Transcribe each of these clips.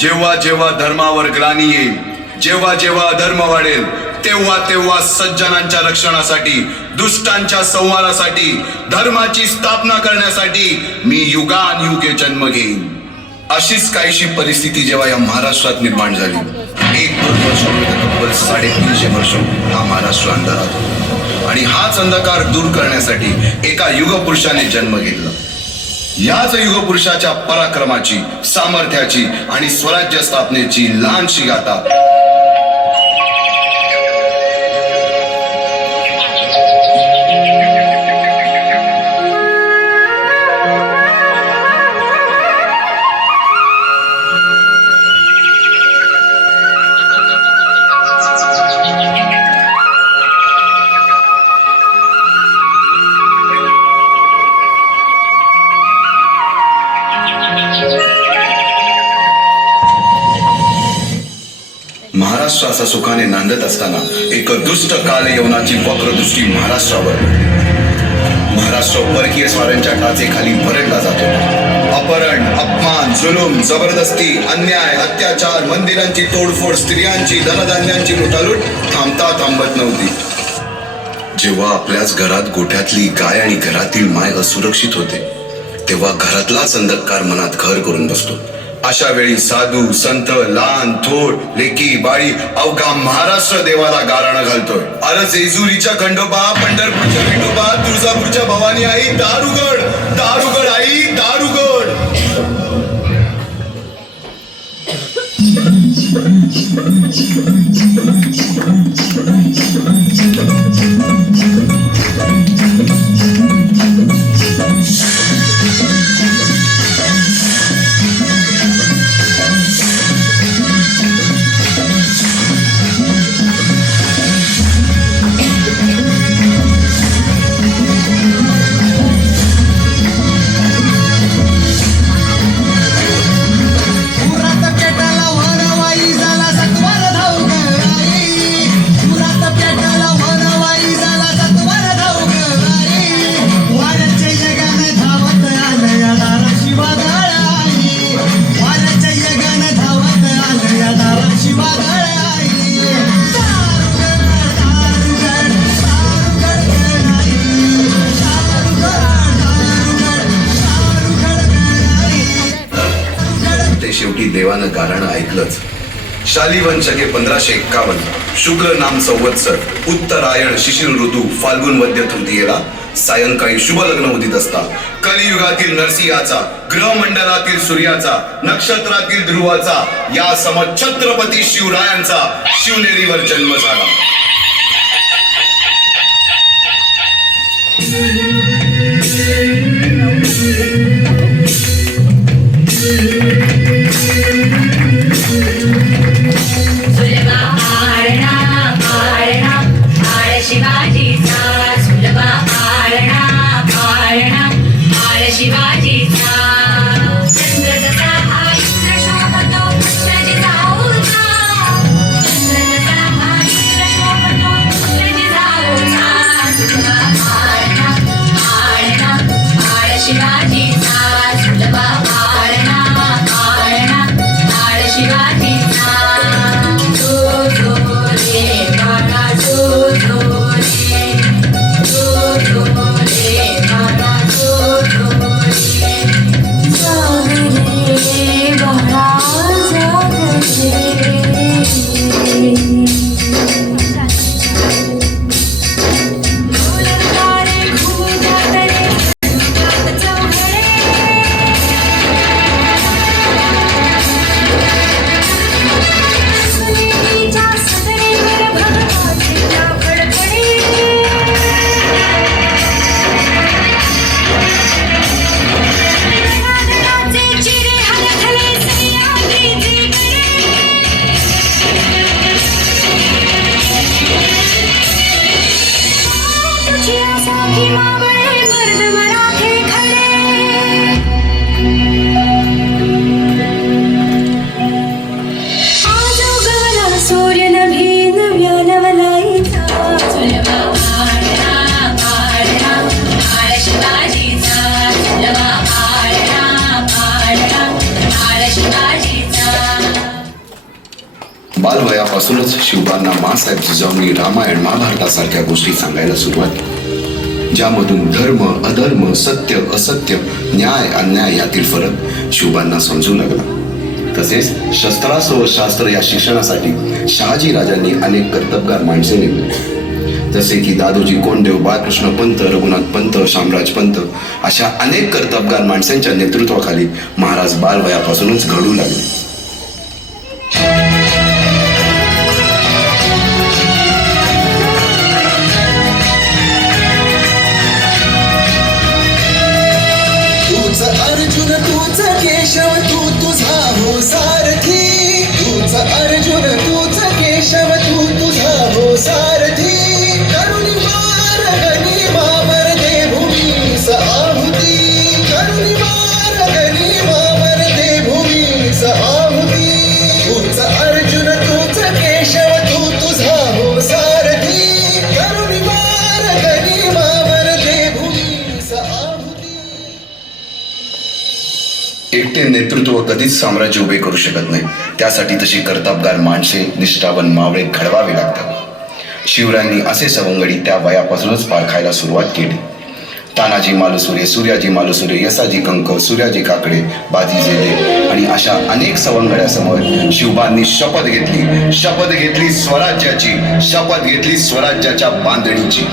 जेव्हा जेव्हा धर्मावर ग्लानी येईल, जेव्हा जेव्हा अधर्म वाढेल, तेव्हा तेव्हा सज्जनांच्या रक्षणासाठी, दुष्टांच्या संहारासाठी, धर्माची स्थापना करण्यासाठी मी युगानयुगे जन्म घेईन. अशीच काहीशी परिस्थिती जेव्हा या महाराष्ट्रात निर्माण झाली, 1-2 वर्ष तब्बल 350 वर्ष हा महाराष्ट्र अंधारात होता. आणि हाच अंधकार दूर करण्यासाठी एका युगपुरुषाने जन्म घेतला. याच युगपुरुषाच्या पराक्रमाची, सामर्थ्याची आणि स्वराज्य स्थापनेची लहानशी गाथा महाराष्ट्र असा सुखाने नांदत असताना एक दुष्ट काल यवनाची वक्रदृष्टी महाराष्ट्रावर पडली. महाराष्ट्र परकीय स्वाऱ्यांच्या टाचेखाली भरडला जातो. अपहरण, अपमान, जुलूम, जबरदस्ती, अन्याय, अत्याचार, मंदिरांची तोडफोड, स्त्रियांची, धनधान्यांची लुटालूट थांबत नव्हती. जेव्हा आपल्याच घरात गोठ्यातली गाय आणि घरातील माय असुरक्षित होते, तेव्हा घरातलाच अंधकार मनात घर करून बसतो. अशा वेळी साधू, संत, लहान, थोर, लेकी, बाळी अवघा महाराष्ट्र देवाला गाराणं घालतोय. अरे जेजुरीच्या खंडोबा, पंढरपूरच्या विठोबा, तुळजापूरच्या भवानी आई, दारुगड, दारुगड आई, दारुगड. शेवटी देवानं गाराणं ऐकलंच. शालिवन शके 1551 शुक्ल नाम संवत्सर, उत्तरायण शिशिर ऋतू, फाल्गुन वद्य तृतीयेला सायंकाळी शुभ लग्न उदित असता कलियुगातील नरसिंहाचा, ग्रहमंडलातील सूर्याचा, नक्षत्रातील ध्रुवाचा, या सम छत्रपती शिवरायांचा शिवनेरीवर जन्म झाला. बालवयापासूनच शिवबांना माँसाहेब जिजाऊंनी रामायण महाभारतासारख्या गोष्टी सांगायला सुरुवात केली, ज्यामधून धर्म अधर्म, सत्य असत्य, न्याय अन्याय यातील फरक शिवबांना समजू लागला. तसेच शस्त्रास्त्र व शास्त्र या शिक्षणासाठी शहाजी राजांनी अनेक कर्तबगार माणसे नेमली, जसे की दादोजी कोंडदेव, बाळकृष्ण पंत, रघुनाथ पंत, शामराज पंत अशा अनेक कर्तबगार माणसांच्या नेतृत्वाखाली महाराज बालवयापासूनच घडू लागले. तूच अर्जुन तूच केशव तू तुझा हो सारथी, तूच अर्जुन तूच केशव तू तुझा हो सारथी. करुणी मारगणी वावर दे भूमीस आहुती, करुणी मारगणी वावर दे भूमीस आहुती. तूच अर्जुन तूच केशव तू तुझा हो सारथी, करुणी मारगणी वावर दे भूमीस आहुती. एकटे नेतृत्व कधीच साम्राज्य उभे करू शकत नाही. त्यासाठी तशी कर्तबगार माणसे, निष्ठावन मावळे घडवावे लागतात. शिवरायांनी असे सवंगडी त्या वयापासूनच पारखायला सुरुवात केली. तानाजी मालुसुरे, सूर्याजी मालुसुरे, यसाजी कंक, सूर्याजी काकडे, बाजी जेले आणि अशा अनेक सवंगड्यासमोर शिवबांनी शपथ घेतली स्वराज्याची, शपथ घेतली स्वराज्याच्या बांधणीची.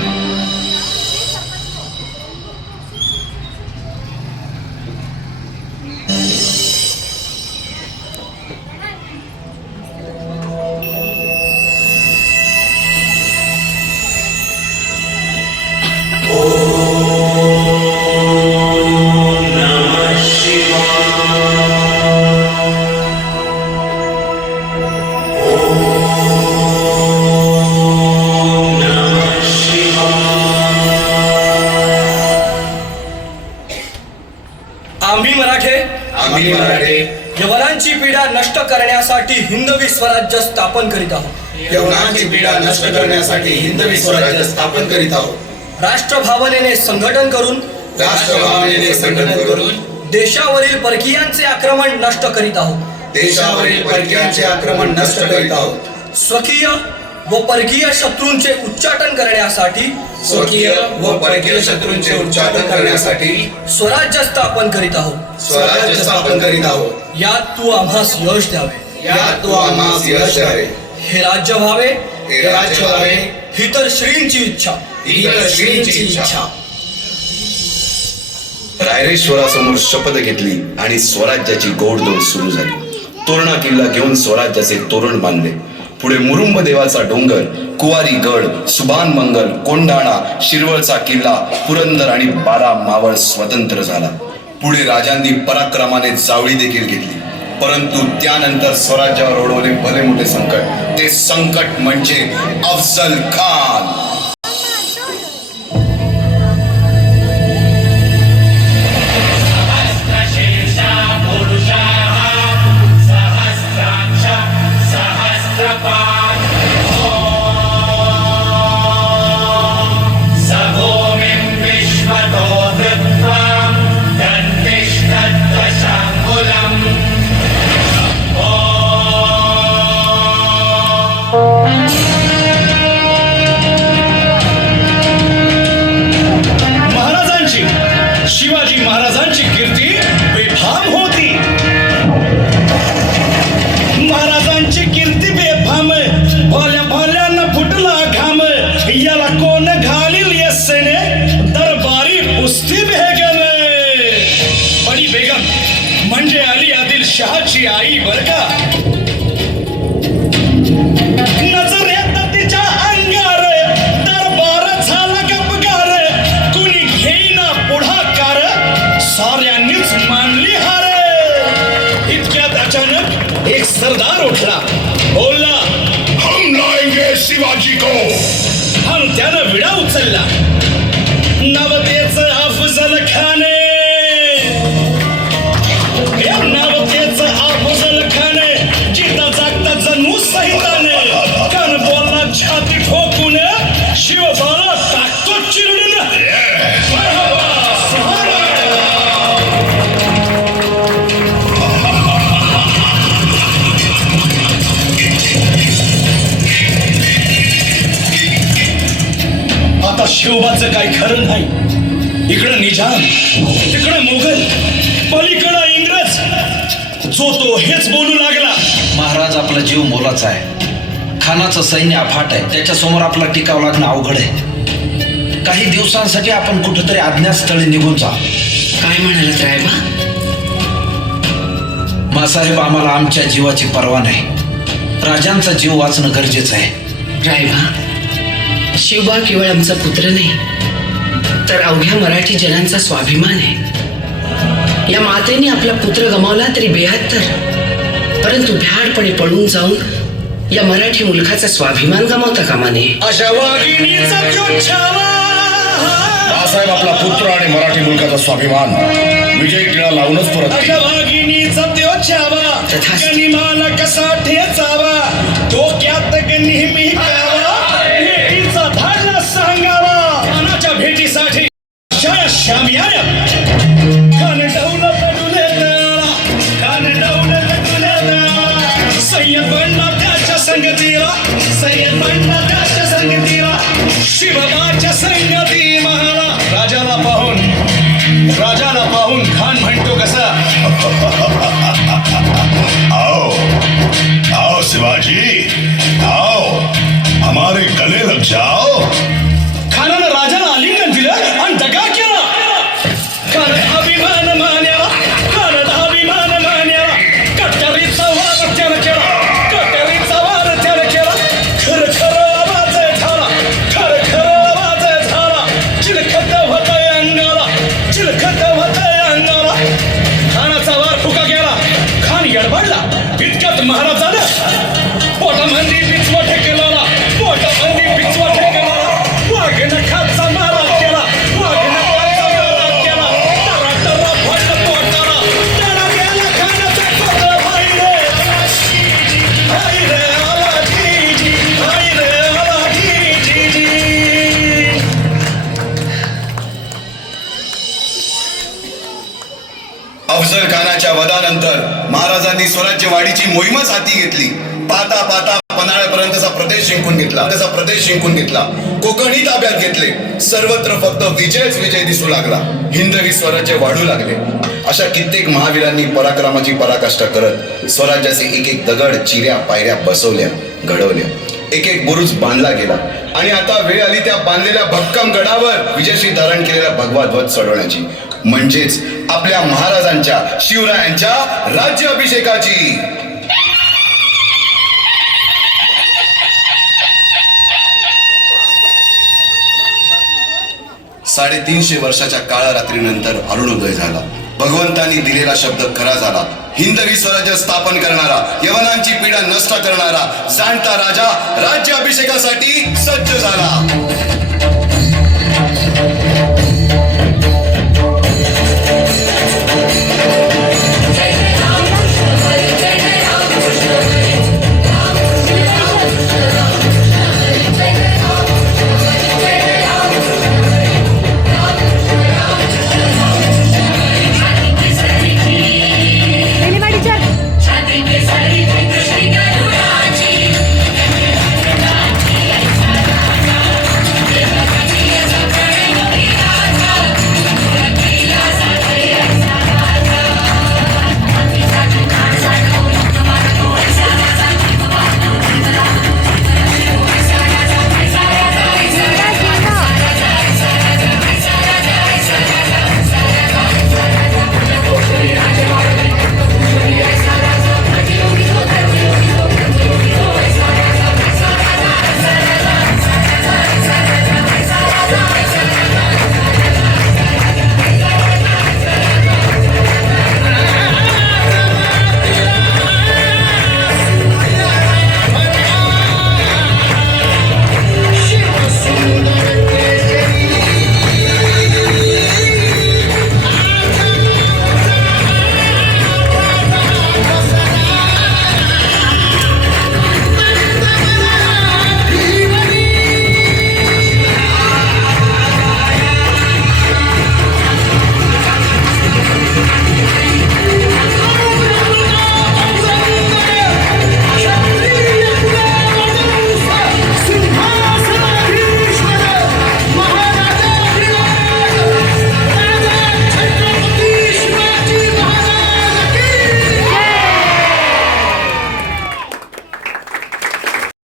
आम्ही मराठे यवनांची पीडा नष्ट करण्यासाठी हिंदवी स्वराज्य स्थापन करीत आहोत. यवनांची पीडा नष्ट करण्यासाठी हिंदवी स्वराज्य स्थापन करीत आहोत. राष्ट्रभावनेने संघटन करून देशावरील परकीयांचे आक्रमण नष्ट करीत आहोत. देशावरील परकीयांचे आक्रमण नष्ट करीत आहोत. स्वकीय व परकीय शत्रूंचे उच्चाटन करण्यासाठी उच्चाटन करण्यासाठी स्वराज्य स्थापन करीत आहोत. स्वराज्य स्थापन करीत आहोत. यात तू आम्हास यश द्यावे, यात तू आम्हास यश द्यावे. हे राज्य व्हावे, हे राज्य व्हावे, ही तर श्रींची इच्छा, ही तर श्रींची इच्छा. रायरेश्वरासमोर शपथ घेतली आणि स्वराज्याची गोडदोड सुरू झाली. तोरणा किल्ला घेऊन स्वराज्याचे तोरण बांधले. पुढे मुरुंब देवाचा डोंगर, कुवारी गड, सुभान मंगल, कोंढाणा, शिरवळचा किल्ला, पुरंदर आणि 12 मावळ स्वतंत्र झाला. पुढे राजांनी पराक्रमाने जावळी देखील घेतली. परंतु त्यानंतर स्वराज्यावर ओढवले भले मोठे संकट. ते संकट म्हणजे अफजल खान. शिवाजी महाराजांची कीर्ती बेफाम होती. महाराजांची कीर्ती बेफाम, भोल्या भोल्यांना फुटला घाम. याला कोण घालील यस्सेने, दरबारी कुस्ती बेगम. बडी बेगम म्हणजे अली आदिल शहाची आई बर का. नजरेत तिच्या अंगार दरबार झाला गपगार. कुणी घेईना पुढाकार, साऱ्यांनीच मानली हार. इतक्यात अचानक एक सरदार उठला, बोलला, हम लाएंगे शिवाजी को. आणि त्यानं विडा उचलला. नवतेच अफजल खान, नवतेच अफजल खान. जिता जागता जणू सहिताने. कान बोलला छाती ठोकून, शिवबाला टाकतो चिरडून. शिवबाचं काय खरं नाही. इकडं निजाम, तिकडं मोगल, पलीकडं इंग्रज. जो तो हेच बोलू लागला. महाराज, आपला जीव मोलाचा आहे. खानाचं सैन्य अफाट आहे. त्याच्यासमोर आपला टिकाव लागणं अवघड आहे. काही दिवसांसाठी आपण कुठेतरी अज्ञातस्थळी निघून जा. काय म्हणालात रायबा? मासाहेब, आम्हाला आमच्या जीवाची पर्वा नाही. राजांचा जीव वाचणं गरजेचं आहे. रायबा, शिवबा केवळ आमचा पुत्र नाही, तर अवघ्या मराठी जनांचा स्वाभिमान आहे. या मातेने आपला पुत्र गमावला तरी 72, परंतु भ्याडपणे पळून जाऊन या मराठी मुलखाचा स्वाभिमान गमावता कामा नये. अशा वाघिणीचा तो छावा. बाळासाहेब, आपला पुत्र आणि मराठी मुलकाचा स्वाभिमान विजयी टिळा लावूनच परत अशा वाघिणीचा तो छावा. तथास्तु. गनिमाला कसा ठेचावा, डोक्यात नेहमी प्यावा. भेटीचा धाडला सांगावा. कानाच्या भेटीसाठी शामियाने कान डौलत डुलेला, कान डौलत डुलेला. सय्यद बनला त्याच्या संगतीला, सय्यद बनला त्याच्या संगतीला. शिवबाच्या संगती महारा. राजाला पाहून खान म्हणतो कसा, आओ आओ शिवाजी, आओ हमारे गले लग जाओ. खानानं राजाला आलिंगन दिलं आणि दगा केला. खानात अभिमान मान्याला, खानात अभिमान मान्याला. कट्यारीचा वार त्यानं केला, कट्यारीचा वार त्यानं केला. खरं खरं आवाज झाला, खरं खरं आवाज झाला. चिलखत होतंय अंगाला, चिलखत होतंय अंगाला. खानाचा वार फुका गेला. खान यडबडला. इतक्यात महाराजानं पोटामंदी पिचवा ठेकेला, पोटामंदी पिचवा ठेकेला. वाघ नखाचा मारा केला, वाघ नखाचा मारा केला. टरा टरा फडलं पोटाला, टरा गेला खानाचा पोटा. हाय रे आलाजी, हाय रे आलाजी, हाय रे आलाजी. अफजल खानाच्या वधानंतर महाराजांनी स्वराज्यवाढीची मोहीमच हाती घेतली. पाहता पाहता पन्हाळ्यापर्यंतचा प्रदेश जिंकून घेतला. कोकणही ताब्यात घेतले. सर्वत्र फक्त विजय दिसू लागला. हिंदवी स्वराज्य वाढू लागले. अशा कित्येक महावीरांनी पराक्रमाची पराकाष्ठा करत स्वराज्याचे एक एक दगड, चिऱ्या, पायऱ्या बसवल्या, घडवल्या. एक एक बुरुज बांधला गेला आणि आता वेळ आली त्या बांधलेल्या भक्कम गडावर विजयश्री धारण केलेला भगवा ध्वज चढवण्याची, म्हणजेच आपल्या महाराजांच्या, शिवरायांच्या राज्याभिषेकाची. 350 वर्षाच्या काळारात्रीनंतर अरुणोदय झाला. भगवंतांनी दिलेला शब्द खरा झाला. हिंदवी स्वराज्य स्थापन करणारा, यवनांची पीडा नष्ट करणारा जाणता राजा राज्याभिषेकासाठी सज्ज झाला.